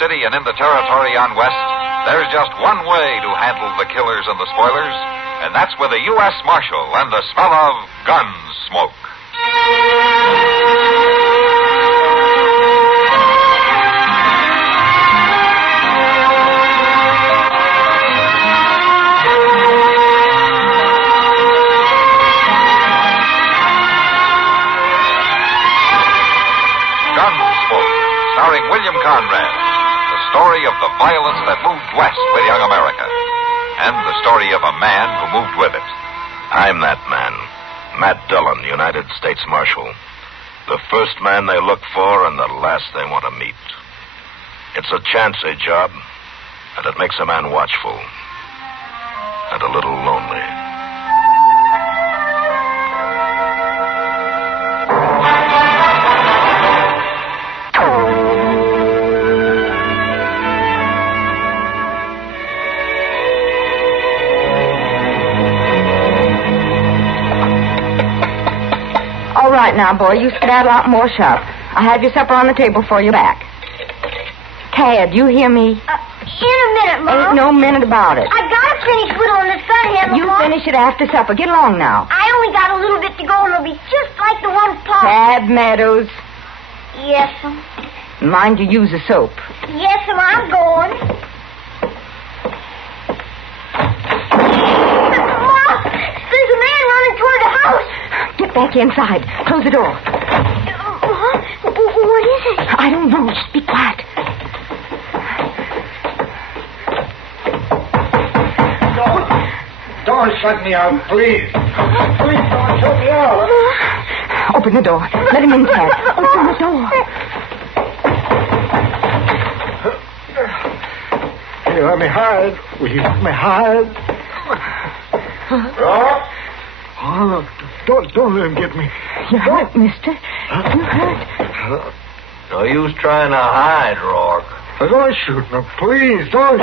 city and in the territory on west, there's just one way to handle the killers and the spoilers, and that's with a U.S. Marshal and the smell of Gunsmoke. Starring William Conrad, the story of the violence that moved west with young America, and the story of a man who moved with it. I'm that man, Matt Dillon, United States Marshal. The first man they look for and the last they want to meet. It's a chancy job, and it makes a man watchful and a little lonely. All right now, boy, you skedaddle out more shop. I'll have your supper on the table for you back. Tad, you hear me? In a minute, Mom. Ain't no minute about it. I gotta finish whittling this gun handle, You Mom. finish it after supper. Get along now. I only got a little bit to go, and it'll be just like the one Pop. Tad Meadows. Yes, Mom. Mind you use the soap. Yes, Mom, I'm going. Mom, there's a man running toward the house. Get back inside. Close the door. What is it? I don't know. Just be quiet. Don't shut me out, please. Please don't shut me out. Open the door. Let him in, Tad. Open the door. Here, let me hide. Will you let me hide? Rock? Oh, don't let him get me. You're hurt, mister. You're hurt. No use trying to hide, Rourke. Don't shoot me, please. Don't.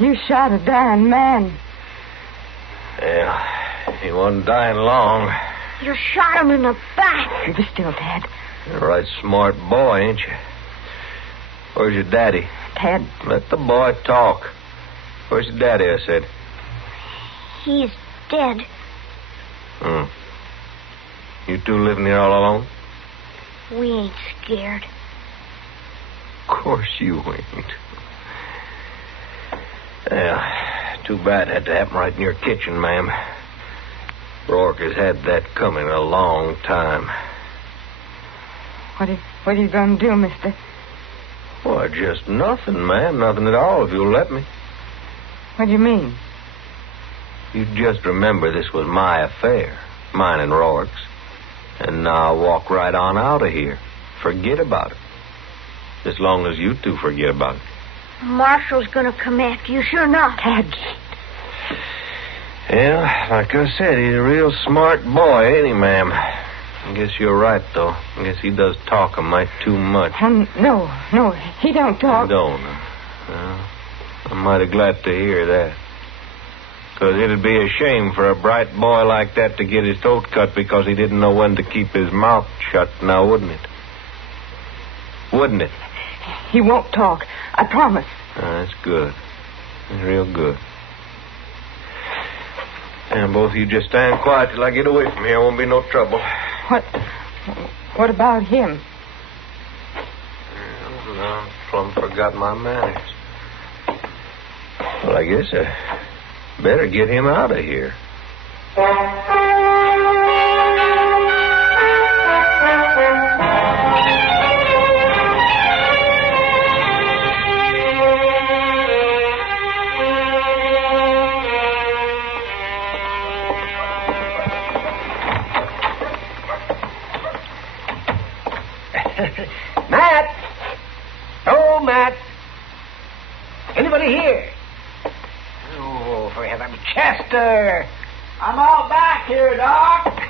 You shot a dying man. Yeah, he wasn't dying long. You shot him in the back. Keep still, Tad. You're a right smart boy, ain't you? Where's your daddy? Tad. Let the boy talk. Where's your daddy, I said? He's dead. You two living here all alone? We ain't scared. Of course you ain't. Yeah, too bad it had to happen right in your kitchen, ma'am. Rourke has had that coming a long time. What are you going to do, mister? Well, just nothing, ma'am. Nothing at all, if you'll let me. What do you mean? You just remember this was my affair, mine and Rourke's. And now walk right on out of here. Forget about it. As long as you two forget about it. Marshall's gonna come after you, sure enough. Tad. Yeah, like I said, he's a real smart boy, ain't he, ma'am? I guess you're right, though. I guess he does talk a mite too much. No, he don't talk. Don't. I'm mighty glad to hear that. Because it'd be a shame for a bright boy like that to get his throat cut because he didn't know when to keep his mouth shut, now wouldn't it? Wouldn't it? He won't talk. I promise. That's good. That's real good. And both of you just stand quiet till I get away from here. Won't be no trouble. What about him? No, I plumb forgot my manners. Well, I guess I better get him out of here. Matt! Oh, Matt! Anybody here? Oh, for heaven. Chester! I'm all back here, Doc.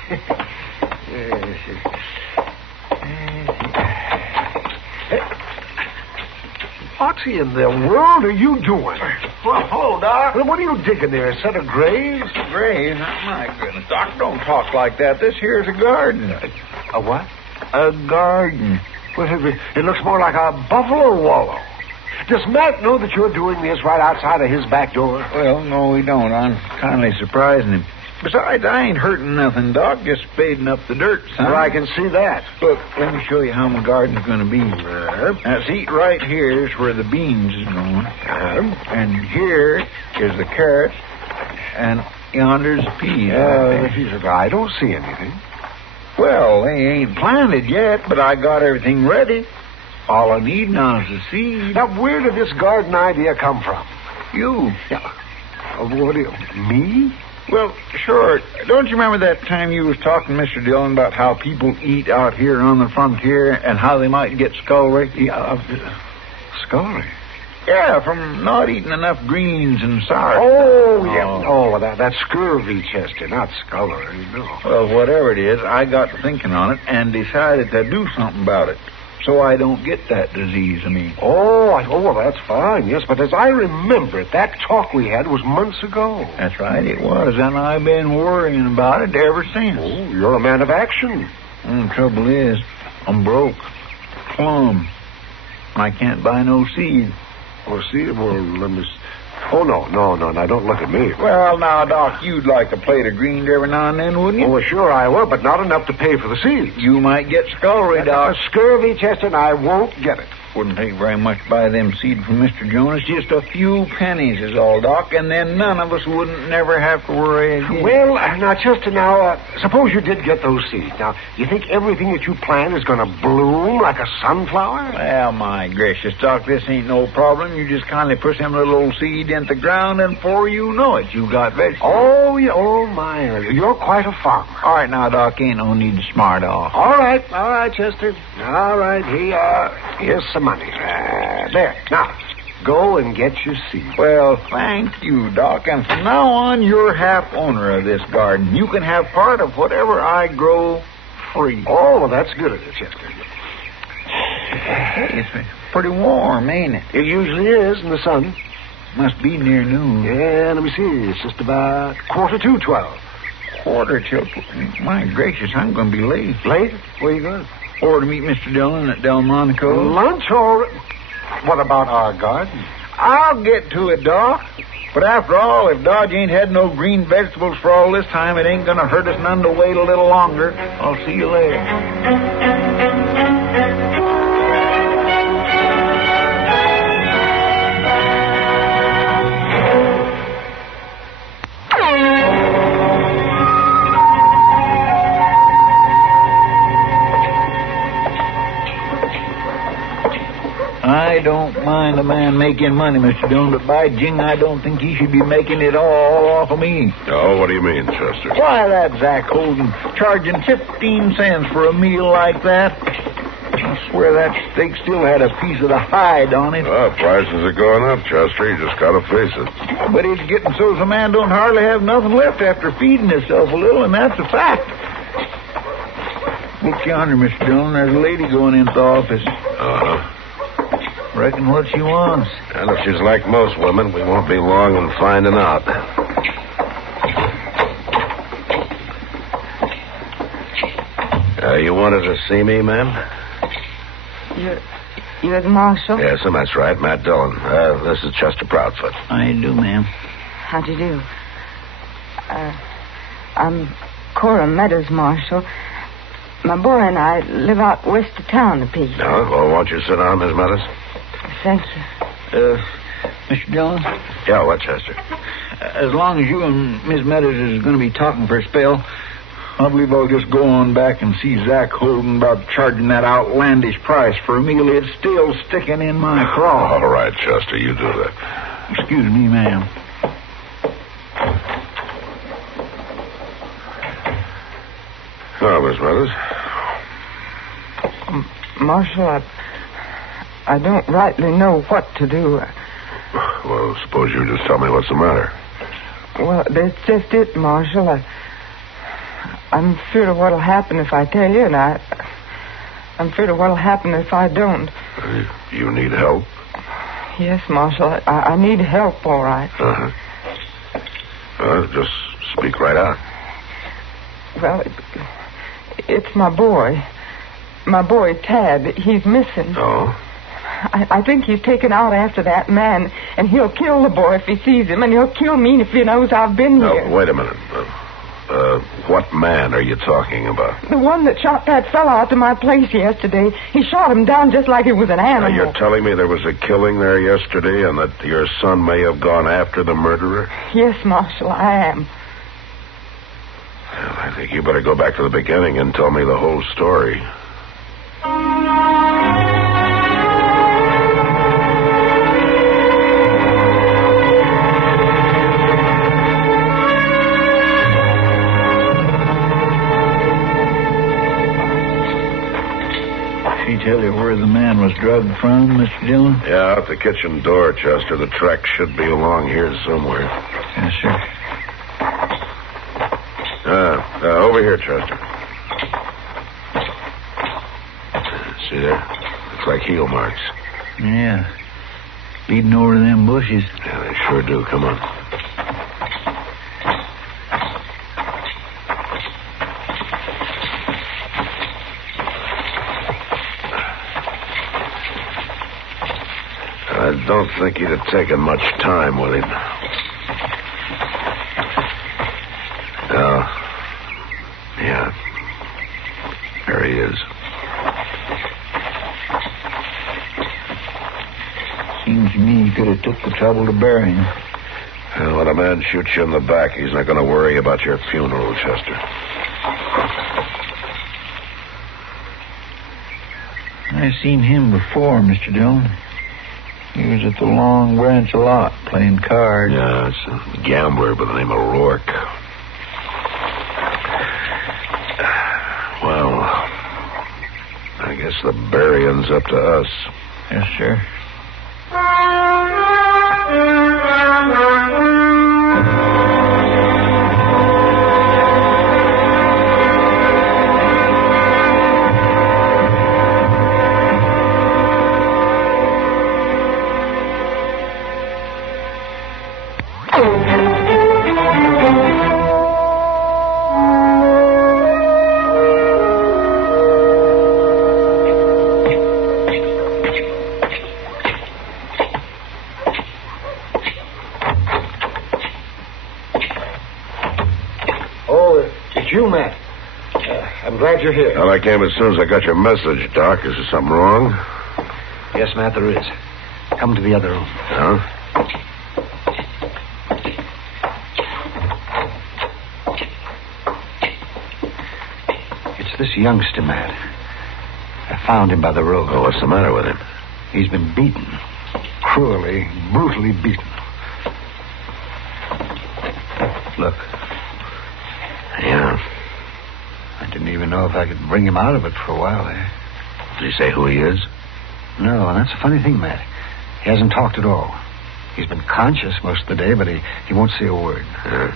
What in the world are you doing? Well, hold, Doc. What are you digging there? A set of graves? Graves? My goodness, Doc, don't talk like that. This here's a garden. A what? A garden. Well, it looks more like a buffalo wallow. Does Matt know that you're doing this right outside of his back door? Well, no, we don't. I'm kindly surprising him. Besides, I ain't hurting nothing, Doc. Just spading up the dirt, son. Well, I can see that. Look, let me show you how my garden's going to be. Now, see, right here is where the beans is going. And here is the carrots. And yonder's the peas. I don't see anything. Well, they ain't planted yet, but I got everything ready. All I need now is the seed. Now, where did this garden idea come from? You. Yeah. What do you... Me? Well, sure. Don't you remember that time you was talking to Mr. Dillon about how people eat out here on the frontier and how they might get scullery? Yeah, scullery? Yeah, from not eating enough greens and sour. Oh, yeah. Oh, that's scurvy, Chester, not scullery, no. Well, whatever it is, I got to thinking on it and decided to do something about it. So I don't get that disease, Oh, well, that's fine, yes. But as I remember it, that talk we had was months ago. That's right, it was. And I've been worrying about it ever since. Oh, you're a man of action. The trouble is, I'm broke. Plumb. I can't buy no seed. Oh, see, well, let me... Oh, no, now don't look at me. Well, now, Doc, you'd like a plate of greens every now and then, wouldn't you? Oh, well, sure I will, but not enough to pay for the seeds. You might get scullery, Doc. Scurvy, Chester, and I won't get it. Wouldn't take very much to buy them seed from Mr. Jonas. Just a few pennies is all, Doc, and then none of us wouldn't never have to worry again. Well, now, Chester, suppose you did get those seeds. Now, you think everything that you plant is going to bloom like a sunflower? Well, my gracious, Doc, this ain't no problem. You just kindly push them little old seed in the ground, and before you know it, you got vegetables. Oh, yeah, oh, my. You're quite a farmer. All right, now, Doc, ain't no need to smart off. All right, Chester. All right, here's some money. There. Now, go and get your seed. Well, thank you, Doc. And from now on, you're half owner of this garden. You can have part of whatever I grow free. Oh, well, that's good of you, Chester. It's pretty warm, ain't it? It usually is in the sun. Must be near noon. Yeah, let me see. It's just about 12:45. 12:45? My gracious, I'm going to be late. Late? Where are you going? Or to meet Mr. Dillon at Delmonico. Lunch or... What about our garden? I'll get to it, Doc. But after all, if Dodge ain't had no green vegetables for all this time, it ain't going to hurt us none to wait a little longer. I'll see you later. I don't mind a man making money, Mr. Dillon, but by jing, I don't think he should be making it all off of me. Oh, what do you mean, Chester? Why, that Zach Holden charging 15 cents for a meal like that. I swear that steak still had a piece of the hide on it. Well, prices are going up, Chester. You just got to face it. But it's getting so the man don't hardly have nothing left after feeding himself a little, and that's a fact. Look yonder, Mr. Dillon. There's a lady going into the office. Uh-huh. Reckon what she wants. And if she's like most women, we won't be long in finding out. You wanted to see me, ma'am? You're the marshal? Yes, that's right. Matt Dillon. This is Chester Proudfoot. I do, ma'am. How'd you do? I'm Cora Meadows, Marshal. My boy and I live out west of town a piece. No? Well, won't you sit down, Miss Meadows? Thank you. Mr. Dillon? Yeah, what, Chester? As long as you and Miss Meadows is going to be talking for a spell, I believe I'll just go on back and see Zach Holden about charging that outlandish price for a meal. It's still sticking in my craw. All right, Chester, you do that. Excuse me, ma'am. Oh, Miss Meadows? Marshal, I don't rightly know what to do. Well, suppose you just tell me what's the matter. Well, that's just it, Marshal. I'm afraid of what'll happen if I tell you, and I'm afraid of what'll happen if I don't. You need help? Yes, Marshal. I need help, all right. Uh-huh. Just speak right out. Well, it's my boy. My boy, Tad, he's missing. Oh? I think he's taken out after that man, and he'll kill the boy if he sees him, and he'll kill me if he knows I've been here. Wait a minute. What man are you talking about? The one that shot that fella out to my place yesterday. He shot him down just like he was an animal. Now, you're telling me there was a killing there yesterday and that your son may have gone after the murderer? Yes, Marshal, I am. Well, I think you better go back to the beginning and tell me the whole story. She tell you where the man was drugged from, Mr. Dillon? Yeah, out the kitchen door, Chester. The track should be along here somewhere. Yes, sir. Over here, Chester. See there? Looks like heel marks. Yeah. Leading over them bushes. Yeah, they sure do. Come on. I don't think he'd have taken much time with him. Yeah. There he is. Seems to me he could have took the trouble to bury him. Well, when a man shoots you in the back, he's not going to worry about your funeral, Chester. I seen him before, Mr. Dillon. He was at the Long Branch lot playing cards. Yeah, it's a gambler by the name of Rourke. Well, I guess the burying's up to us. Yes, sir. I'm glad you're here. Well, I came as soon as I got your message, Doc. Is there something wrong? Yes, Matt, there is. Come to the other room. Huh? It's this youngster, Matt. I found him by the road. Oh, what's the matter with him? He's been beaten. Cruelly, brutally beaten. Look. Yeah. I didn't even know if I could bring him out of it for a while there. Did he say who he is? No, and that's a funny thing, Matt. He hasn't talked at all. He's been conscious most of the day, but he won't say a word. Yeah,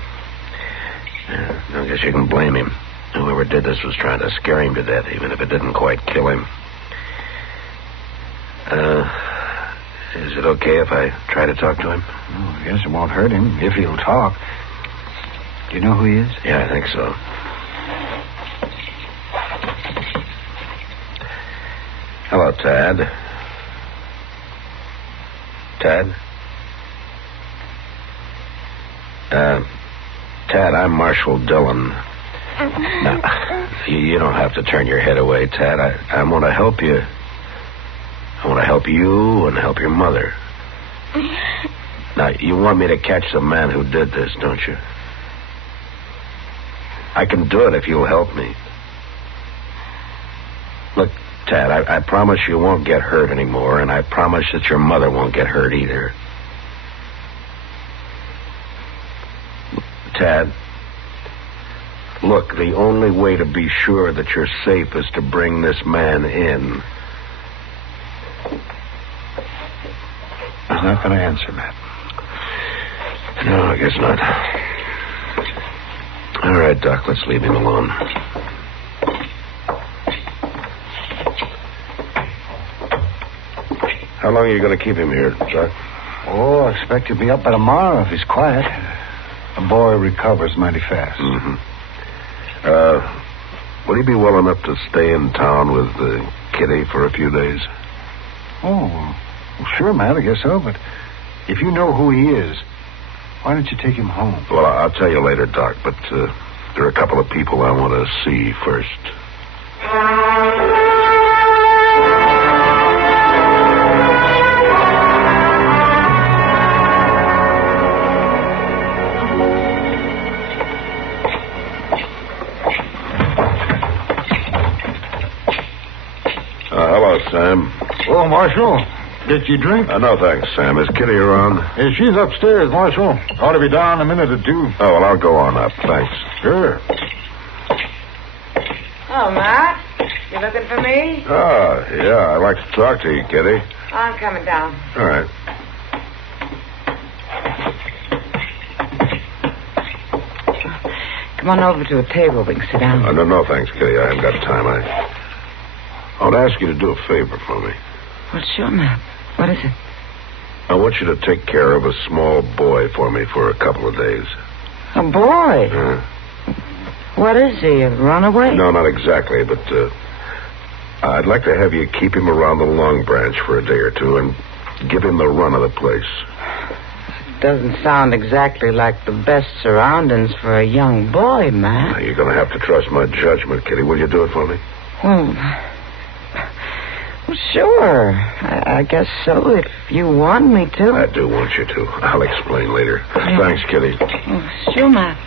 I guess you can blame him. Whoever did this was trying to scare him to death, even if it didn't quite kill him. Is it okay if I try to talk to him? Oh, I guess it won't hurt him if he'll talk. Do you know who he is? Yeah, I think so. Hello, Tad. Tad? Tad, I'm Marshal Dillon. Now, you don't have to turn your head away, Tad. I want to help you. I want to help you and help your mother. Now, you want me to catch the man who did this, don't you? I can do it if you'll help me. Look, Tad, I promise you won't get hurt anymore, and I promise that your mother won't get hurt either. Tad, look, the only way to be sure that you're safe is to bring this man in. He's not going to answer, Matt. No, I guess not. All right, Doc, let's leave him alone. How long are you going to keep him here, Doc? Oh, I expect he'll be up by tomorrow if he's quiet. The boy recovers mighty fast. Mm-hmm. Would he be well enough to stay in town with Kitty for a few days? Oh, well, sure, Matt, I guess so. But if you know who he is, why don't you take him home? Well, I'll tell you later, Doc, but there are a couple of people I want to see first. Hello, Sam. Oh, Marshal. Get you a drink? No, thanks, Sam. Is Kitty around? Hey, she's upstairs, Marshal. Ought to be down in a minute or two. Oh, well, I'll go on up. Thanks. Sure. Oh, Matt, you looking for me? Oh, yeah, I'd like to talk to you, Kitty. I'm coming down. All right. Come on over to a table. We can sit down. No, thanks, Kitty. I haven't got time. I want to ask you to do a favor for me. Well, sure, Matt. What is it? I want you to take care of a small boy for me for a couple of days. A boy? What is he, a runaway? No, not exactly, but I'd like to have you keep him around the Long Branch for a day or two and give him the run of the place. Doesn't sound exactly like the best surroundings for a young boy, Matt. Now, you're going to have to trust my judgment, Kitty. Will you do it for me? Well, sure. I guess so, if you want me to. I do want you to. I'll explain later. Yeah. Thanks, Kitty. Oh, sure, Matt.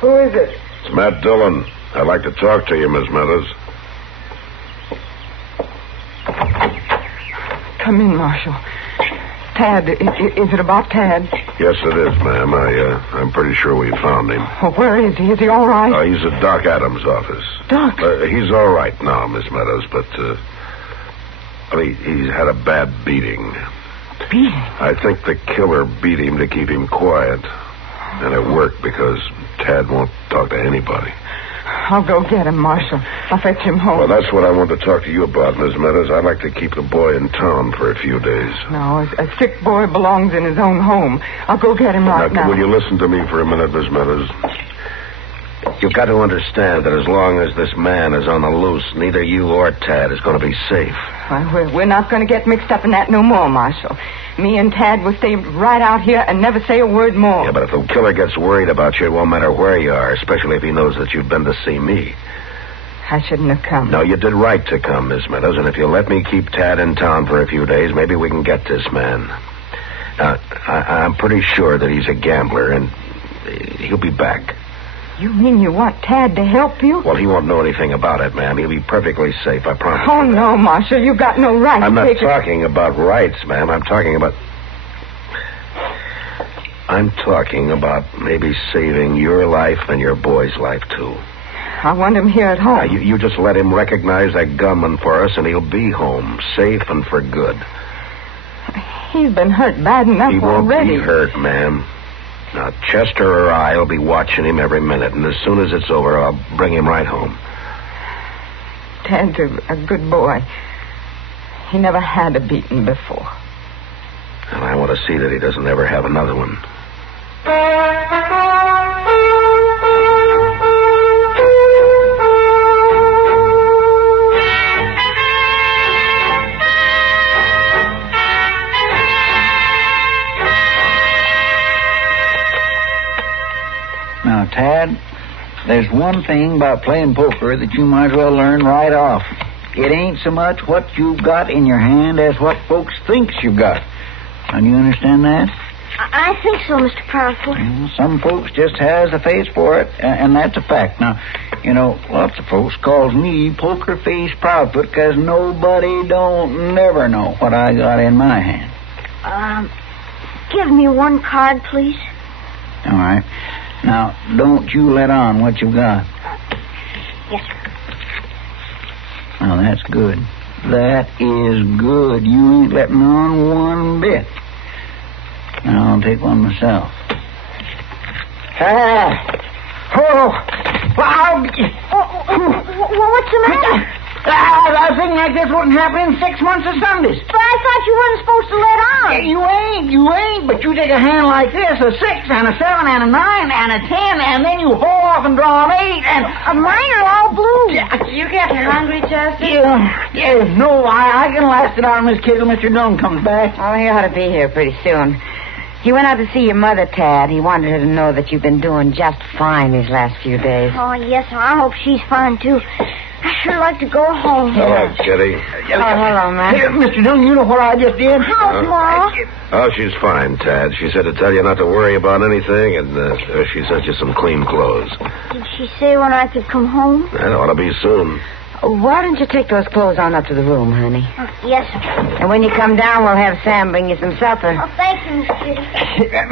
Who is it? It's Matt Dillon. I'd like to talk to you, Miss Meadows. Come in, Marshal. Tad, is it about Tad? Yes, it is, ma'am. I'm pretty sure we found him. Oh, where is he? Is he all right? He's at Doc Adams' office. Doc? He's all right now, Miss Meadows, but he's had a bad beating. Beating? I think the killer beat him to keep him quiet. And it worked because Tad won't talk to anybody. I'll go get him, Marshal. I'll fetch him home. Well, that's what I want to talk to you about, Miss Meadows. I'd like to keep the boy in town for a few days. No, a sick boy belongs in his own home. I'll go get him right now. Will you listen to me for a minute, Miss Meadows? You've got to understand that as long as this man is on the loose, neither you or Tad is going to be safe. Well, we're not going to get mixed up in that no more, Marshal. Me and Tad will stay right out here and never say a word more. Yeah, but if the killer gets worried about you, it won't matter where you are, especially if he knows that you've been to see me. I shouldn't have come. No, you did right to come, Miss Meadows, and if you'll let me keep Tad in town for a few days, maybe we can get this man. Now, I'm pretty sure that he's a gambler, and he'll be back. You mean you want Tad to help you? Well, he won't know anything about it, ma'am. He'll be perfectly safe, I promise. Oh, no, Marshal. You've got no right I'm to not take talking about rights, ma'am. I'm talking about maybe saving your life and your boy's life, too. I want him here at home. Now, you just let him recognize that gunman for us, and he'll be home, safe and for good. He's been hurt bad enough already. He won't be hurt, ma'am. Now, Chester or I will be watching him every minute, and as soon as it's over, I'll bring him right home. Tad's a good boy. He never had a beating before. And I want to see that he doesn't ever have another one. Now, Tad, there's one thing about playing poker that you might as well learn right off. It ain't so much what you've got in your hand as what folks thinks you've got. Now, do you understand that? I think so, Mr. Proudfoot. Well, some folks just has a face for it, and that's a fact. Now, you know, lots of folks calls me Poker Face Proudfoot because nobody don't never know what I got in my hand. Give me one card, please. All right. Now, don't you let on what you've got. Yes, sir. Now, that's good. That is good. You ain't letting on one bit. Now, I'll take one myself. What's the matter? A thing like this wouldn't happen in 6 months of Sundays. But I thought you weren't supposed to let on. You ain't. But you take a hand like this, a 6 and a 7 and a 9 and a 10, and then you haul off and draw an 8 and... Mine are all blue. You getting hungry, Chester? Yeah, no, I can last it out on this kid till Mr. Dillon comes back. Oh, he ought to be here pretty soon. He went out to see your mother, Tad. He wanted her to know that you've been doing just fine these last few days. Oh, yes, sir. I hope she's fine, too. I sure like to go home. Hello, Kitty. Hello, man. Hey, Mr. Dillon, you know what I just did? How's Ma? Oh, she's fine, Tad. She said to tell you not to worry about anything, and she sent you some clean clothes. Did she say when I could come home? That ought to be soon. Why don't you take those clothes on up to the room, honey? Yes, sir. And when you come down, we'll have Sam bring you some supper. Oh, thank you, Miss Kitty.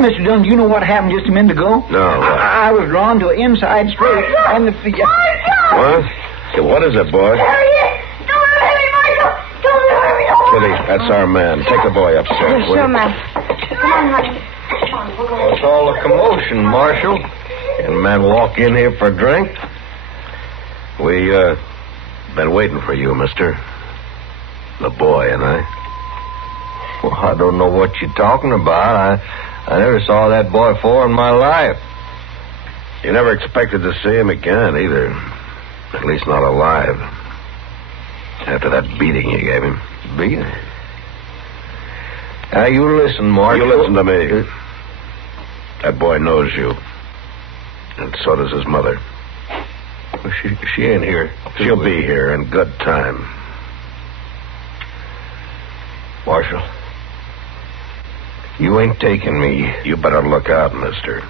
Mr. Dillon, do you know what happened just a minute ago? No, what? I was drawn to an inside straight, and the... What? Hey, what is it, boy? There he is. Don't hurt me, Michael. Don't hurt me. Kitty, that's our man. Take the boy upstairs. will Sure, you? man. Come on, honey. Come on, we'll go. What's all the commotion, Marshal? Can a man walk in here for a drink? We, been waiting for you, mister. The boy and I. Well, I don't know what you're talking about. I never saw that boy before in my life. You never expected to see him again, either. At least not alive. After that beating you gave him. Beating? Now, you listen, Mark. You listen to me. That boy knows you. And so does his mother. Well, she ain't here. She'll be here in good time. Marshal, you ain't taking me. You better look out, mister.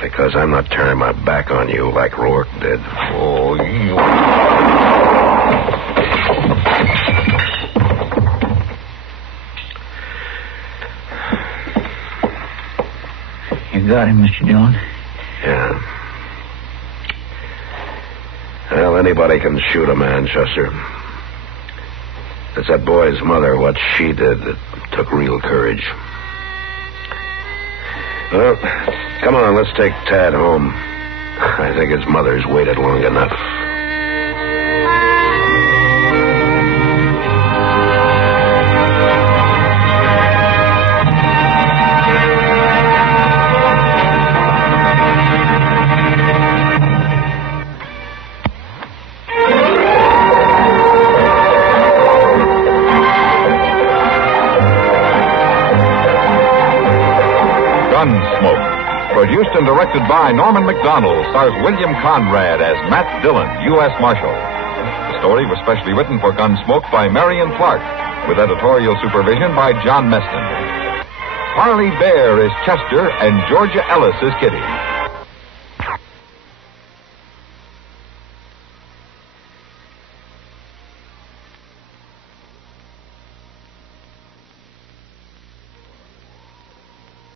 Because I'm not turning my back on you like Rourke did. Oh, you... You got him, Mr. Dillon. Yeah. Well, anybody can shoot a man, Chester. It's that boy's mother, what she did, that took real courage. Well, come on, let's take Tad home. I think his mother's waited long enough. Gunsmoke. Produced and directed by Norman MacDonnell, stars William Conrad as Matt Dillon, U.S. Marshal. The story was specially written for Gunsmoke by Marion Clark, with editorial supervision by John Meston. Parley Baer is Chester, and Georgia Ellis is Kitty.